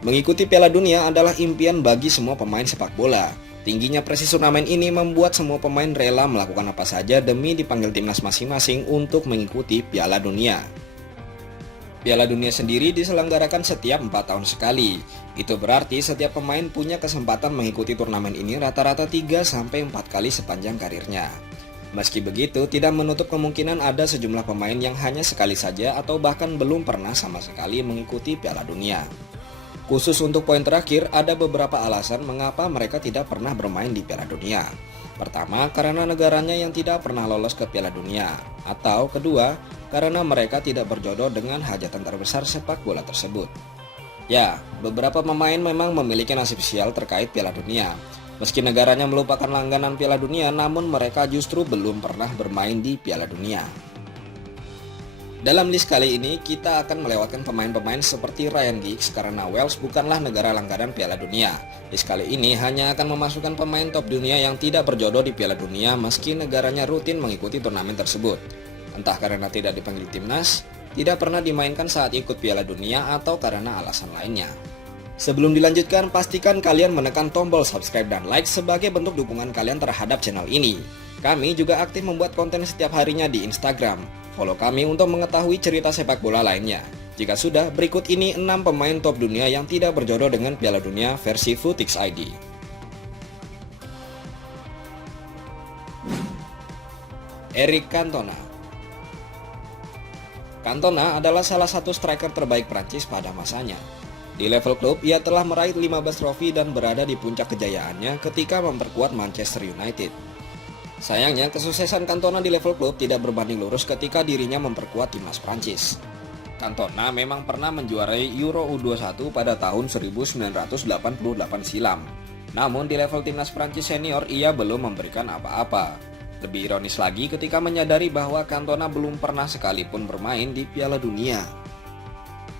Mengikuti Piala Dunia adalah impian bagi semua pemain sepak bola. Tingginya prestasi turnamen ini membuat semua pemain rela melakukan apa saja demi dipanggil timnas masing-masing untuk mengikuti Piala Dunia. Piala Dunia sendiri diselenggarakan setiap 4 tahun sekali. Itu berarti setiap pemain punya kesempatan mengikuti turnamen ini rata-rata 3-4 kali sepanjang karirnya. Meski begitu, tidak menutup kemungkinan ada sejumlah pemain yang hanya sekali saja atau bahkan belum pernah sama sekali mengikuti Piala Dunia. Khusus untuk poin terakhir, ada beberapa alasan mengapa mereka tidak pernah bermain di Piala Dunia. Pertama, karena negaranya yang tidak pernah lolos ke Piala Dunia. Atau kedua, karena mereka tidak berjodoh dengan hajatan terbesar sepak bola tersebut. Ya, beberapa pemain memang memiliki nasib sial terkait Piala Dunia. Meski negaranya melupakan langganan Piala Dunia, namun mereka justru belum pernah bermain di Piala Dunia. Dalam list kali ini, kita akan melewatkan pemain-pemain seperti Ryan Giggs karena Wales bukanlah negara langganan Piala Dunia. List kali ini hanya akan memasukkan pemain top dunia yang tidak berjodoh di Piala Dunia meski negaranya rutin mengikuti turnamen tersebut. Entah karena tidak dipanggil timnas, tidak pernah dimainkan saat ikut Piala Dunia, atau karena alasan lainnya. Sebelum dilanjutkan, pastikan kalian menekan tombol subscribe dan like sebagai bentuk dukungan kalian terhadap channel ini. Kami juga aktif membuat konten setiap harinya di Instagram. Follow kami untuk mengetahui cerita sepak bola lainnya. Jika sudah, berikut ini 6 pemain top dunia yang tidak berjodoh dengan Piala Dunia versi Futix ID. Eric Cantona. Cantona adalah salah satu striker terbaik Prancis pada masanya. Di level klub, ia telah meraih 15 trofi dan berada di puncak kejayaannya ketika memperkuat Manchester United. Sayangnya, kesuksesan Cantona di level klub tidak berbanding lurus ketika dirinya memperkuat timnas Prancis. Cantona memang pernah menjuarai Euro U21 pada tahun 1988 silam. Namun di level timnas Prancis senior, ia belum memberikan apa-apa. Lebih ironis lagi ketika menyadari bahwa Cantona belum pernah sekalipun bermain di Piala Dunia.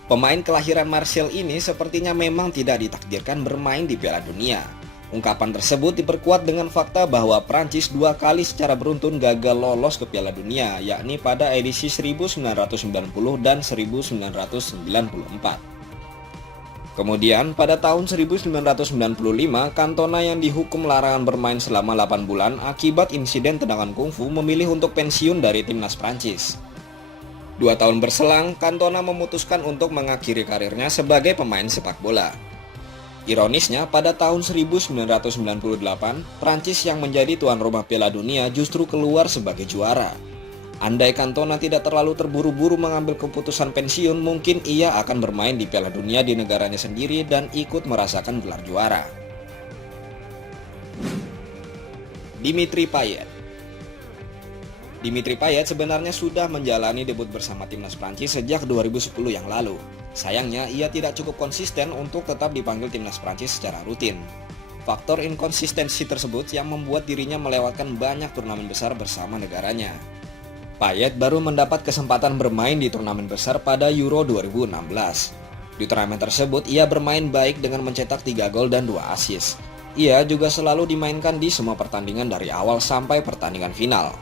Pemain kelahiran Marseille ini sepertinya memang tidak ditakdirkan bermain di Piala Dunia. Ungkapan tersebut diperkuat dengan fakta bahwa Prancis 2 kali secara beruntun gagal lolos ke Piala Dunia, yakni pada edisi 1990 dan 1994. Kemudian pada tahun 1995, Cantona yang dihukum larangan bermain selama 8 bulan akibat insiden tendangan kungfu memilih untuk pensiun dari timnas Prancis. 2 tahun berselang, Cantona memutuskan untuk mengakhiri karirnya sebagai pemain sepak bola. Ironisnya, pada tahun 1998, Prancis yang menjadi tuan rumah Piala Dunia justru keluar sebagai juara. Andai Cantona tidak terlalu terburu-buru mengambil keputusan pensiun, mungkin ia akan bermain di Piala Dunia di negaranya sendiri dan ikut merasakan gelar juara. Dimitri Payet. Dimitri Payet sebenarnya sudah menjalani debut bersama timnas Prancis sejak 2010 yang lalu. Sayangnya, ia tidak cukup konsisten untuk tetap dipanggil timnas Prancis secara rutin. Faktor inkonsistensi tersebut yang membuat dirinya melewatkan banyak turnamen besar bersama negaranya. Payet baru mendapat kesempatan bermain di turnamen besar pada Euro 2016. Di turnamen tersebut, ia bermain baik dengan mencetak 3 gol dan 2 assist. Ia juga selalu dimainkan di semua pertandingan dari awal sampai pertandingan final.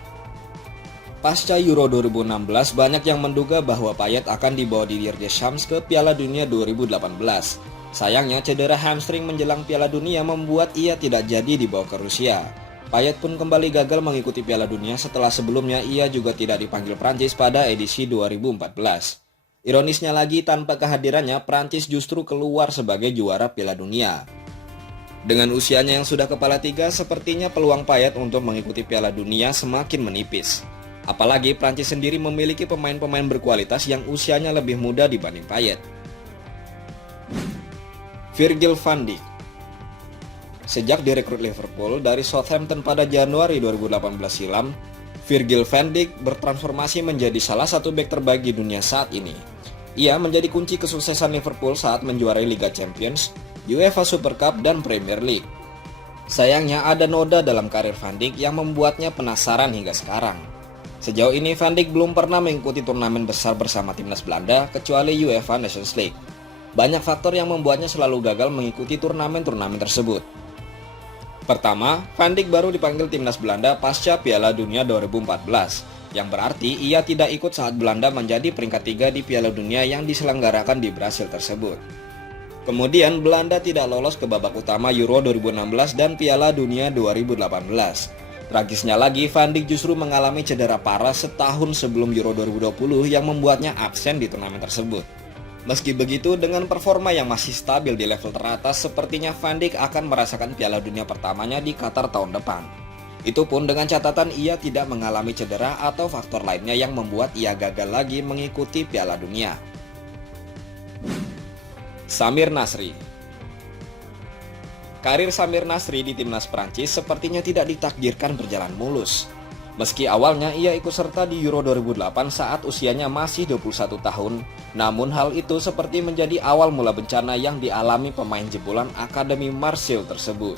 Pasca Euro 2016, banyak yang menduga bahwa Payet akan dibawa Didier Deschamps ke Piala Dunia 2018. Sayangnya, cedera hamstring menjelang Piala Dunia membuat ia tidak jadi dibawa ke Rusia. Payet pun kembali gagal mengikuti Piala Dunia setelah sebelumnya ia juga tidak dipanggil Prancis pada edisi 2014. Ironisnya lagi, tanpa kehadirannya, Prancis justru keluar sebagai juara Piala Dunia. Dengan usianya yang sudah kepala 3, sepertinya peluang Payet untuk mengikuti Piala Dunia semakin menipis. Apalagi Prancis sendiri memiliki pemain-pemain berkualitas yang usianya lebih muda dibanding Payet. Virgil van Dijk. Sejak direkrut Liverpool dari Southampton pada Januari 2018 silam, Virgil van Dijk bertransformasi menjadi salah satu bek terbaik di dunia saat ini. Ia menjadi kunci kesuksesan Liverpool saat menjuarai Liga Champions, UEFA Super Cup, dan Premier League. Sayangnya, ada noda dalam karir Van Dijk yang membuatnya penasaran hingga sekarang. Sejauh ini Van Dijk belum pernah mengikuti turnamen besar bersama timnas Belanda kecuali UEFA Nations League. Banyak faktor yang membuatnya selalu gagal mengikuti turnamen-turnamen tersebut. Pertama, Van Dijk baru dipanggil timnas Belanda pasca Piala Dunia 2014, yang berarti ia tidak ikut saat Belanda menjadi peringkat 3 di Piala Dunia yang diselenggarakan di Brasil tersebut. Kemudian Belanda tidak lolos ke babak utama Euro 2016 dan Piala Dunia 2018. Tragisnya lagi, Van Dijk justru mengalami cedera parah setahun sebelum Euro 2020 yang membuatnya absen di turnamen tersebut. Meski begitu, dengan performa yang masih stabil di level teratas, sepertinya Van Dijk akan merasakan Piala Dunia pertamanya di Qatar tahun depan. Itu pun dengan catatan ia tidak mengalami cedera atau faktor lainnya yang membuat ia gagal lagi mengikuti Piala Dunia. Samir Nasri. Karir Samir Nasri di timnas Prancis sepertinya tidak ditakdirkan berjalan mulus. Meski awalnya ia ikut serta di Euro 2008 saat usianya masih 21 tahun, namun hal itu seperti menjadi awal mula bencana yang dialami pemain jebolan Akademi Marseille tersebut.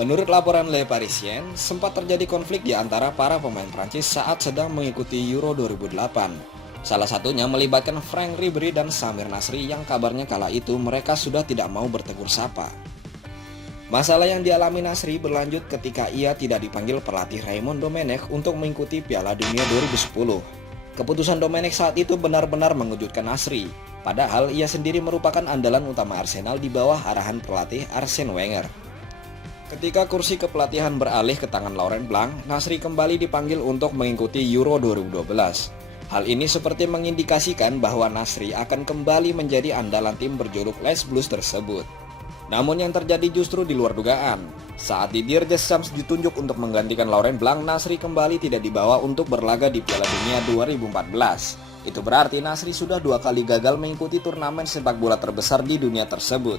Menurut laporan Le Parisien, sempat terjadi konflik di antara para pemain Prancis saat sedang mengikuti Euro 2008. Salah satunya melibatkan Franck Ribéry dan Samir Nasri yang kabarnya kala itu mereka sudah tidak mau bertegur sapa. Masalah yang dialami Nasri berlanjut ketika ia tidak dipanggil pelatih Raymond Domenech untuk mengikuti Piala Dunia 2010. Keputusan Domenech saat itu benar-benar mengejutkan Nasri, padahal ia sendiri merupakan andalan utama Arsenal di bawah arahan pelatih Arsene Wenger. Ketika kursi kepelatihan beralih ke tangan Laurent Blanc, Nasri kembali dipanggil untuk mengikuti Euro 2012. Hal ini seperti mengindikasikan bahwa Nasri akan kembali menjadi andalan tim berjuluk Les Blues tersebut. Namun yang terjadi justru di luar dugaan. Saat Didier Deschamps ditunjuk untuk menggantikan Laurent Blanc, Nasri kembali tidak dibawa untuk berlaga di Piala Dunia 2014. Itu berarti Nasri sudah 2 kali gagal mengikuti turnamen sepak bola terbesar di dunia tersebut.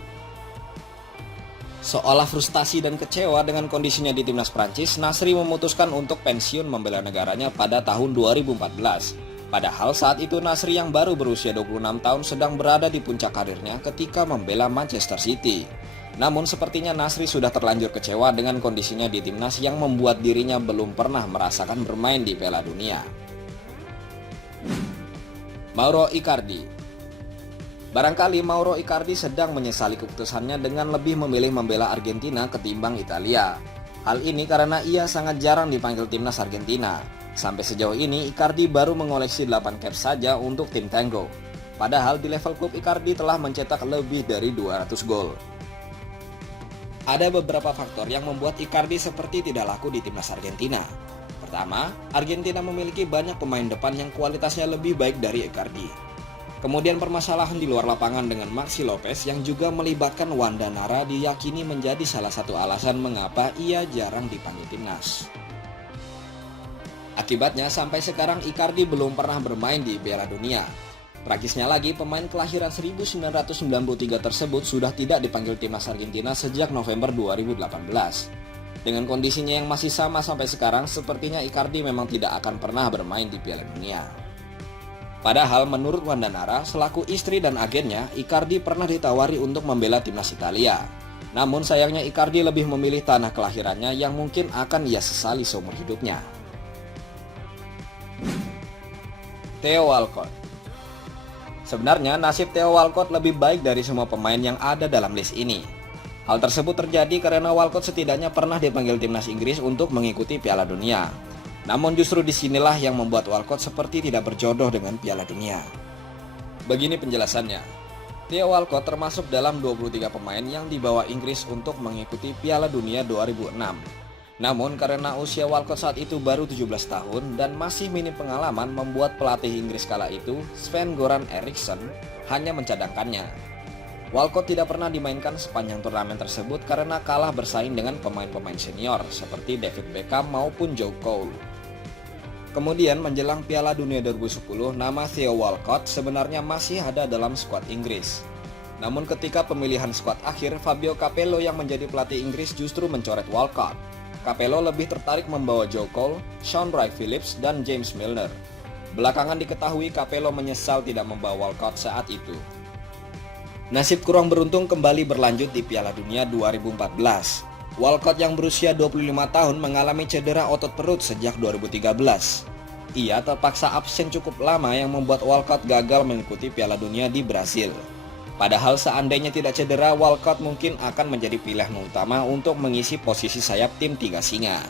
Seolah frustasi dan kecewa dengan kondisinya di timnas Prancis, Nasri memutuskan untuk pensiun membela negaranya pada tahun 2014. Padahal saat itu Nasri yang baru berusia 26 tahun sedang berada di puncak karirnya ketika membela Manchester City. Namun sepertinya Nasri sudah terlanjur kecewa dengan kondisinya di timnas yang membuat dirinya belum pernah merasakan bermain di Piala Dunia. Mauro Icardi. Barangkali Mauro Icardi sedang menyesali keputusannya dengan lebih memilih membela Argentina ketimbang Italia. Hal ini karena ia sangat jarang dipanggil timnas Argentina. Sampai sejauh ini Icardi baru mengoleksi 8 caps saja untuk tim Tango. Padahal di level klub Icardi telah mencetak lebih dari 200 gol. Ada beberapa faktor yang membuat Icardi seperti tidak laku di timnas Argentina. Pertama, Argentina memiliki banyak pemain depan yang kualitasnya lebih baik dari Icardi. Kemudian permasalahan di luar lapangan dengan Maxi Lopez yang juga melibatkan Wanda Nara diyakini menjadi salah satu alasan mengapa ia jarang dipanggil timnas. Akibatnya sampai sekarang Icardi belum pernah bermain di Piala Dunia. Tragisnya lagi, pemain kelahiran 1993 tersebut sudah tidak dipanggil timnas Argentina sejak November 2018. Dengan kondisinya yang masih sama sampai sekarang, sepertinya Icardi memang tidak akan pernah bermain di Piala Dunia. Padahal menurut Wanda Nara, selaku istri dan agennya, Icardi pernah ditawari untuk membela timnas Italia. Namun sayangnya Icardi lebih memilih tanah kelahirannya yang mungkin akan ia sesali seumur hidupnya. Theo Walcott. Sebenarnya nasib Theo Walcott lebih baik dari semua pemain yang ada dalam list ini. Hal tersebut terjadi karena Walcott setidaknya pernah dipanggil timnas Inggris untuk mengikuti Piala Dunia. Namun justru disinilah yang membuat Walcott seperti tidak berjodoh dengan Piala Dunia. Begini penjelasannya. Theo Walcott termasuk dalam 23 pemain yang dibawa Inggris untuk mengikuti Piala Dunia 2006. Namun karena usia Walcott saat itu baru 17 tahun dan masih minim pengalaman membuat pelatih Inggris kala itu, Sven-Goran Eriksson, hanya mencadangkannya. Walcott tidak pernah dimainkan sepanjang turnamen tersebut karena kalah bersaing dengan pemain-pemain senior seperti David Beckham maupun Joe Cole. Kemudian menjelang Piala Dunia 2010, nama Theo Walcott sebenarnya masih ada dalam skuad Inggris. Namun ketika pemilihan skuad akhir, Fabio Capello yang menjadi pelatih Inggris justru mencoret Walcott. Capello lebih tertarik membawa Joe Cole, Sean Wright-Phillips, dan James Milner. Belakangan diketahui Capello menyesal tidak membawa Walcott saat itu. Nasib kurang beruntung kembali berlanjut di Piala Dunia 2014. Walcott yang berusia 25 tahun mengalami cedera otot perut sejak 2013. Ia terpaksa absen cukup lama yang membuat Walcott gagal mengikuti Piala Dunia di Brasil. Padahal seandainya tidak cedera, Walcott mungkin akan menjadi pilihan utama untuk mengisi posisi sayap tim Tiga Singa.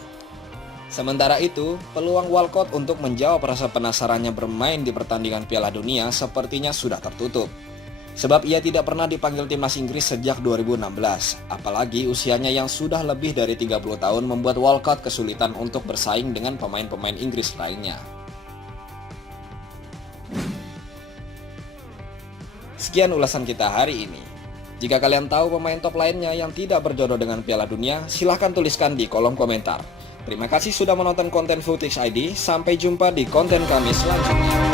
Sementara itu, peluang Walcott untuk menjawab rasa penasarannya bermain di pertandingan Piala Dunia sepertinya sudah tertutup. Sebab ia tidak pernah dipanggil timnas Inggris sejak 2016, apalagi usianya yang sudah lebih dari 30 tahun membuat Walcott kesulitan untuk bersaing dengan pemain-pemain Inggris lainnya. Sekian ulasan kita hari ini. Jika kalian tahu pemain top lainnya yang tidak berjodoh dengan Piala Dunia, silahkan tuliskan di kolom komentar. Terima kasih sudah menonton konten Footage ID, sampai jumpa di konten kami selanjutnya.